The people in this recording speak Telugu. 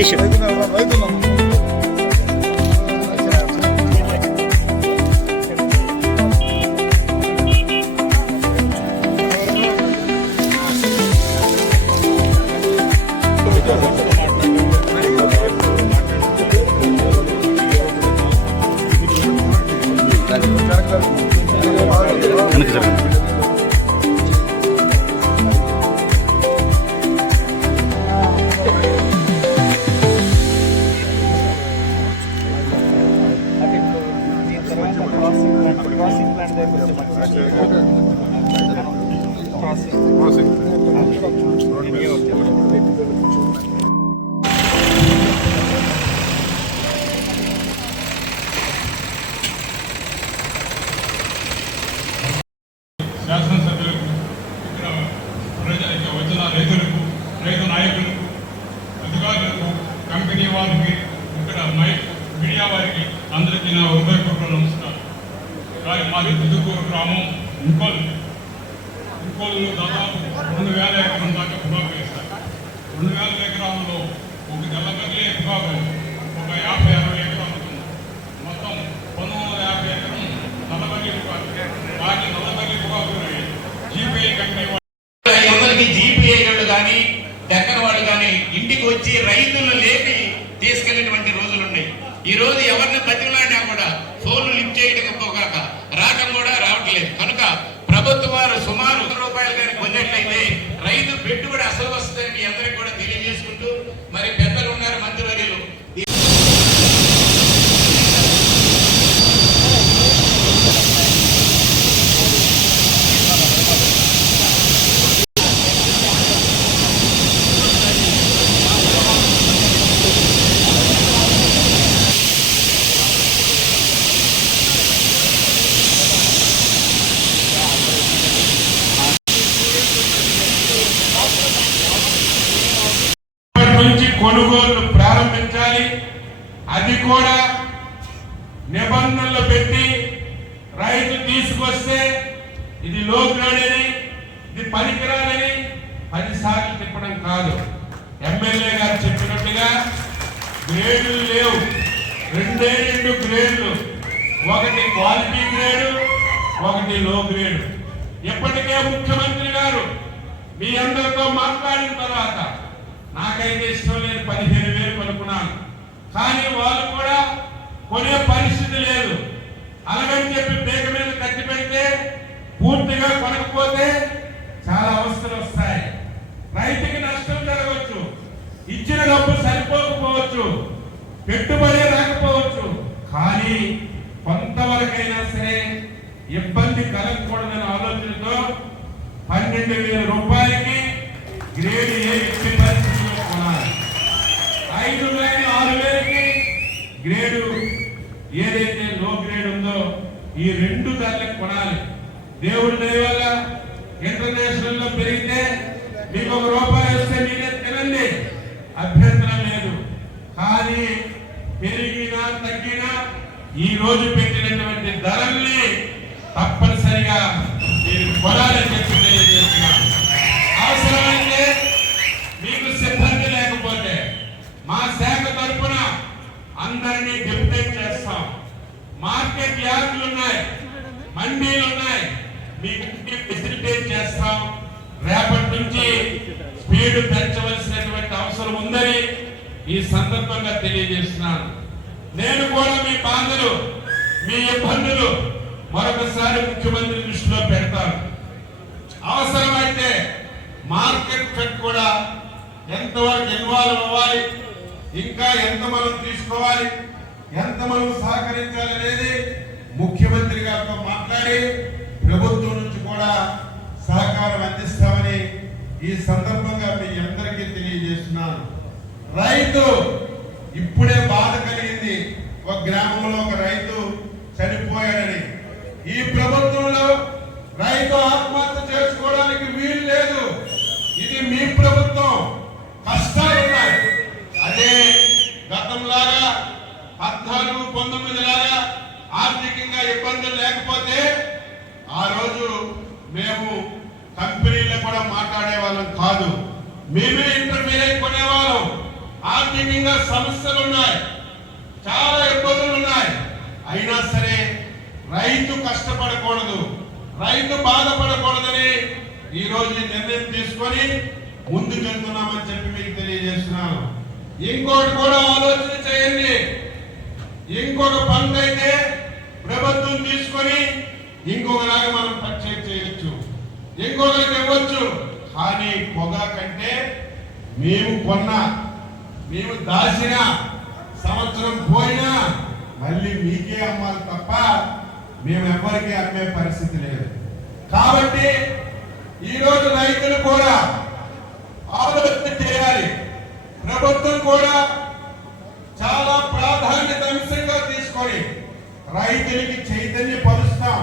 సతీష్ వెనక్కి జరగండి. శాసనసభ్యులకు ఇక్కడ ప్రజలకు వచ్చిన రైతులకు రైతు నాయకులకు అధికారులకు కంపెనీ వారికి ఇక్కడ మీడియా వారికి అందరికీ నా హృదయపూర్వక నమస్కారం. మాది దుద్దుకూరు గ్రామం ఇంకోళ్ళు దాదాపు 2000 ఎకరం దాకా పొగాకు వేస్తారు. 2000 ఎకరాల్లో ఒక తెల్లబల్లి పొగాకు ఒక 50-60 ఎకరాలకు మొత్తం 1950 ఎకరం నల్లబల్లి పొగాకు. వాటి నల్లబల్లి పొగాకు జీపీఐ కంపెనీ అందరికీ జీపీఐ వాళ్ళు కానీ డెక్కన్ వాళ్ళు కానీ ఇంటికి వచ్చి రైతులు లేపి తీసుకెళ్లినటువంటి రోజులు ఉన్నాయి. ఈ రోజు ఎవరిని బతిలాడినా కూడా ఫోన్లు లిఫ్ట్ చేయడం పోగాక రావటం కూడా రావట్లేదు. కనుక ప్రభుత్వ వారు సుమారు రూపాయలు కానీ కొన్నట్లయితే రైతు పెట్టుబడి అసలు వస్తుందని మీ అందరికి కూడా తెలియజేసుకుంటూ మరి పెద్దలు ఉన్నారు మంత్రివర్యులు నుంచి కొనుగోలు ప్రారంభించాలి. అది కూడా నిబంధనలు పెట్టి రైతు తీసుకొస్తే ఇది లో గ్రేడ్ అని ఇది పనికిరాలని 10 సార్లు తిప్పడం కాదు. ఎమ్మెల్యే గారు చెప్పినట్టుగా గ్రేడులు లేవు, 2 గ్రేడ్లు, ఒకటి క్వాలిటీ గ్రేడు, ఒకటి లో గ్రేడు. ఇప్పటికే ముఖ్యమంత్రి గారు మీ అందరితో మాట్లాడిన తర్వాత నాకైతే ఇష్టం లేదు 15,000 అనుకున్నాను, కానీ వాళ్ళు కూడా కొనే పరిస్థితి లేదు. అలాగని చెప్పి పేక మీద కట్టి పెడితే పూర్తిగా కొనకపోతే చాలా అవస్థలు వస్తాయి. రైతుకి నష్టం జరగవచ్చు, ఇచ్చిన డబ్బు సరిపోకపోవచ్చు, పెట్టుబడి రాకపోవచ్చు, కానీ కొంతవరకైనా సరే ఇబ్బంది కలగకూడదనే ఆలోచనతో 12,000 రూపాయలకి గ్రేడ్ ఏ ఇచ్చే పరిస్థితిలో కొనాలి. 5,000 6,000కి గ్రేడు ఏదైతే లో గ్రేడ్ ఉందో ఈ 2 ధరలకు కొనాలి. దేవుడి దయ వల్ల ఇంటర్నేషనల్ లో పెరిగితే మీకు ₹1 వస్తే మీరే తినండి, అభ్యంతరం లేదు. కానీ పెరిగినా తగ్గినా ఈ రోజు పెట్టినటువంటి ధరల్ని తప్పనిసరిగా మీరు కొనాలని చెప్పి తెలియజేస్తున్నాను. అవసరమైతే మీకు సిబ్బంది లేకపోతే మా శాఖ తరఫున అందరినీ డిప్యూటేట్ చేస్తాం. మార్కెట్ యార్డులు ఉన్నాయి, మండీలు ఉన్నాయి, మీకు ఫెసిలిటేట్ చేస్తాం. రేపటి నుంచి స్పీడ్ పెంచవలసినటువంటి అవసరం ఉందని ఈ సందర్భంగా తెలియజేస్తున్నాను. నేను కూడా మీ బాధలు మీ ఇబ్బందులు మరొకసారి ముఖ్యమంత్రి దృష్టిలో పెడతాను. అవసరమైతే మార్కెట్ ఫెడ్ కూడా ఎంతవరకు ఇన్వాల్వ్ అవ్వాలి, ఇంకా ఎంత మనం తీసుకోవాలి, ఎంత మనం సహకరించాలి అనేది ముఖ్యమంత్రి గారితో మాట్లాడి ప్రభుత్వం నుంచి కూడా సహకారం అందిస్తామని ఈ సందర్భంగా మీ అందరికీ తెలియజేస్తున్నాను. రైతు ఇప్పుడే బాధ కలిగింది, ఒక గ్రామంలో ఒక రైతు చనిపోయాడని. ఈ ప్రభుత్వంలో రైతు ఆత్మహత్య చేసుకోవడానికి వీలు లేదు. ఇది మీ ప్రభుత్వం, కష్టాలు ఉన్నాయి. అదే గతంలాగా 14-19 లాగా ఆర్థికంగా ఇబ్బందులు లేకపోతే ఆ రోజు మేము కంపెనీల్లో కూడా మాట్లాడే వాళ్ళం కాదు, మేమే ఇంటర్ఫీర్ అయి కొనేవాళ్ళం. ఆర్థికంగా సమస్యలు ఉన్నాయి, చాలా ఇబ్బందులు ఉన్నాయి. అయినా సరే రైతు కష్టపడకూడదు, రైతు బాధపడకూడదని ఈ రోజు నిర్ణయం తీసుకొని ముందుకెళ్తున్నామని చెప్పి మీకు తెలియజేస్తున్నాను. ఇంకోటి కూడా ఆలోచన చేయండి. ఇంకొక పంట అయితే ప్రభుత్వం తీసుకొని ఇంకొకలాగా మనం పర్చేజ్ చేయొచ్చు, ఇంకొకరికి ఇవ్వచ్చు. కానీ పొగాకు కంటే మేము దాచిన సంవత్సరం పోయినా మళ్ళీ మీకే అమ్మాలి తప్ప మేము ఎవరికి అమ్మే పరిస్థితి లేదు. కాబట్టి ఈరోజు రైతులు కూడా ఆలోచన చేయాలి. ప్రభుత్వం కూడా చాలా ప్రాధాన్యత అంశంగా తీసుకొని రైతులకి చైతన్యపరుస్తాం.